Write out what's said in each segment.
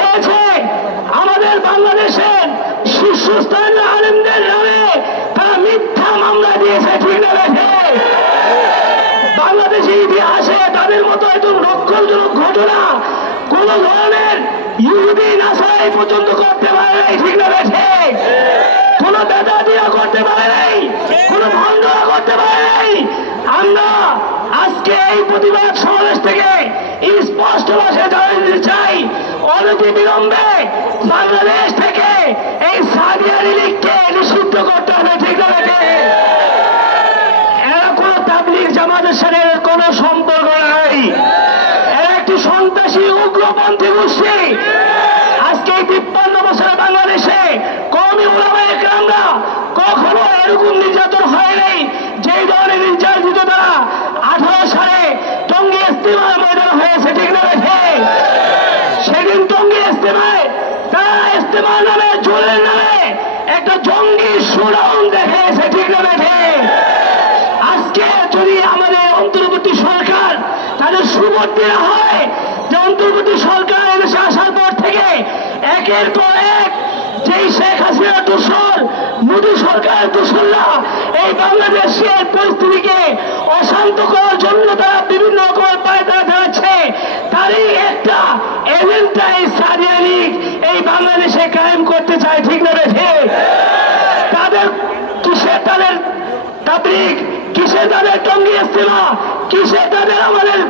হয়েছে আমাদের বাংলাদেশের শীর্ষস্থানীয় আলেমদের নামে তারা মিথ্যা মামলা দিয়েছে, ঠিক না বাংলাদেশের ইতিহাসে তাদের মতো একজন রক্ষণজনক ঘটনা কোন ধরনের ইহুদি নাসারাই পর্যন্ত করতে পারে নাই, ঠিক না কোন দাদা দিয়া করতে পারে নাই, কোন ভণ্ডরা করতে পারে নাই। আমরা আজকে এই প্রতিবাদ সমাবেশ থেকে স্পষ্ট ভাষায় জানিয়ে চাই অনতি বিলম্বে বাংলাদেশ থেকে এই সাদিয়ারি লীগকে নিষিদ্ধ করতে হবে, ঠিক না এরা কোন তাবলিগ জামাতের সাথে কোনো সম্পর্ক নাই। এরা একটি সন্ত্রাসী, উগ্রপন্থী গোষ্ঠী। আজকে এই তিপ্পান্ন বছরে বাংলাদেশে কমই ওলামায় গ্রামরা কখনো এরকম নির্যাতন হয়নি যেই ধরনের নির্যাতিত তারা সেদিন টঙ্গী ইস্তেমায়, তারা ইস্তেমার নামে জোরের নামে একটা জঙ্গি সুরাউন দেখেছে ঠিক না আজকে যদি আমাদের অন্তর্বর্তী সরকার তাদের সুবর দেওয়া হয়, যে অন্তর্বর্তী সরকার এদেশে আসার পর থেকে একের পর এক যেই শেখ হাসিনা দূষণ মোদী সরকারের দূষণরা এই বাংলাদেশের পরিস্থিতিকে অশান্ত করার জন্য তারা বিভিন্ন রকম পায়তারা চালাচ্ছে তারই একটা এজেন্টা এই সাদিয়া লীগ এই বাংলাদেশে কায়েম করতে চায়, ঠিক না রেখে তাদের কিসে তাদের তাবলিগ কিসে তাদের টঙ্গি ইস্তেমা? কিসে তাদের আমাদের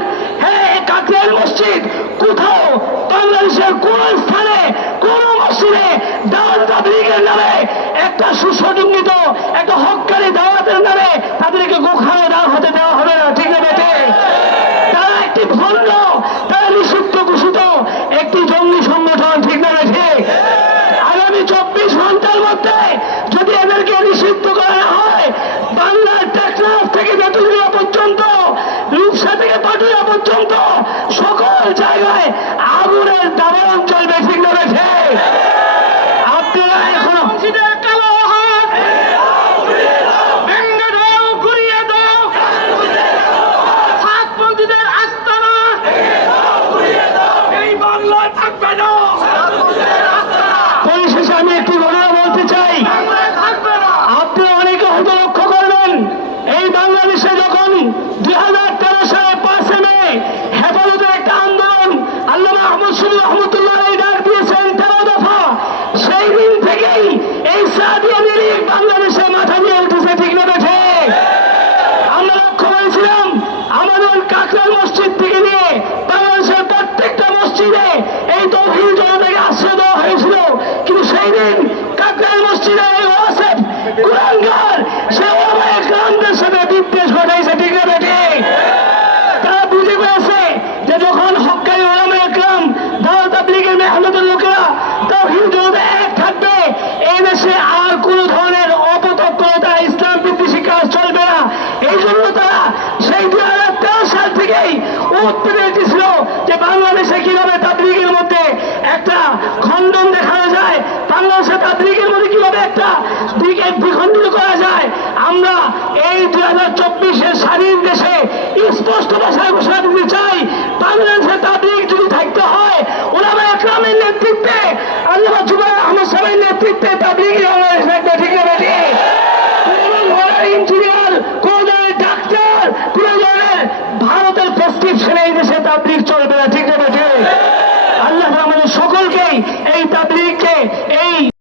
হ্যাঁ কাকরাইল মসজিদ? কোথাও বাংলাদেশের কোন স্থানে, কোন মসজিদে দাওয়াত তাবলিগের নামে একটা সুসংগঠিত, একটা হকারি দাওয়াতের নামে তাদেরকে গোখানে দাওয়া হতে দেওয়া হবে না, ঠিক না বেটে তারা একটি ভণ্ড তারা নিষিদ্ধ ঘোষিত একটি জঙ্গি সংগঠন ঠিক না বেঠে আগামী চব্বিশ ঘণ্টার মধ্যে যদি এদেরকে নিষিদ্ধ করা হয় বাংলার টেকনাফ থেকে বেতুলিয়া পর্যন্ত রূপসা থেকে পাটুয়া পর্যন্ত সকল জায়গায় আগুনের দাবানল চলবে ঠিক না বেঠে আপনারা এখনও কালো হাত ভেঙ্গে দাও ঘুরিয়ে দাও সাতপন্থীদের আস্তানা। এই বাংলায় থাকবে না। পরিশেষে আমি একটি ঘটনা বলতে চাই। বাংলায় আপনি অনেকে হয়তো লক্ষ্য করবেন এই বাংলাদেশে যখন আমাদের কাকরাল মসজিদ থেকে নিয়ে বাংলাদেশের প্রত্যেকটা মসজিদে এই তৌহিদ জনতাকে আশ্রয় দেওয়া হয়েছিল কিন্তু সেই দিন কাকরাল মসজিদে এই ওয়াসেফ কুরানগার সে ওলামায়ে কেরামদের সাথে বিদ্বেষ ঘটাইছে ঠিক না বেটি তারা বুঝে পেয়েছে যে যখন হক্কানি ওলামায়ে কেরাম দাওয়াত তাবলীগের মেহনতের লোকেরা তৌহিদ জনতা এক থাকবে এই দেশে আর কোনো ধরনের অপতৎপরতা ইসলাম বিদ্বেষী কাজ চলবে না এই জন্য তারা সেই দুই হাজার তেরো সাল থেকেই উৎপীড়িত ছিল যে বাংলাদেশে কীভাবে তাবলিগের মধ্যে একটা খণ্ডন দেখানো যায় বাংলাদেশে তাবলিগের মধ্যে কীভাবে একটা দিকে দ্বিখণ্ডিত করা যায়, আমরা এই